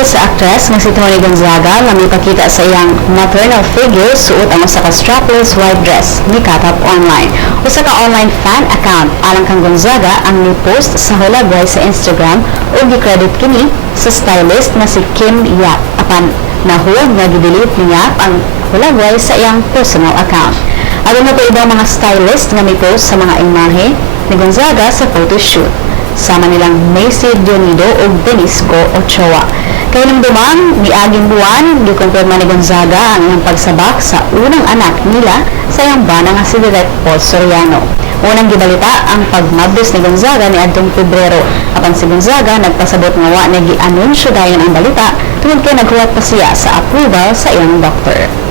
sa actress nga si Tony Gonzaga nga mipakita sa iyang maternal figure suot ang usa ka strapless white dress ni Katap Online. Usa ka online fan account alang kang Gonzaga ang ni-post sa Hulagway sa Instagram ug gi-credit kini sa stylist nga si Kim Yap apan nahuwag nga gidelete niya ang Hulagway sa iyang personal account. Aron na po ibang mga stylist nga mi-post sa mga imahe ni Gonzaga sa photoshoot sama nilang Macy Dionido o Benisco Ochoa. Nang dumang, ni Aging Buwan, gikumpirma ni Gonzaga ang iyang pagsabak sa unang anak nila sa iyang bana nga si Direk Paul Soriano. Unang gibalita ang pagmabdos ni Gonzaga ni Adtong Pebrero. Apan si Gonzaga nagpasabot nga wa na gi-anunsyo dayon ang balita tungod kay naghuwat pa siya sa approval sa iyang doktor.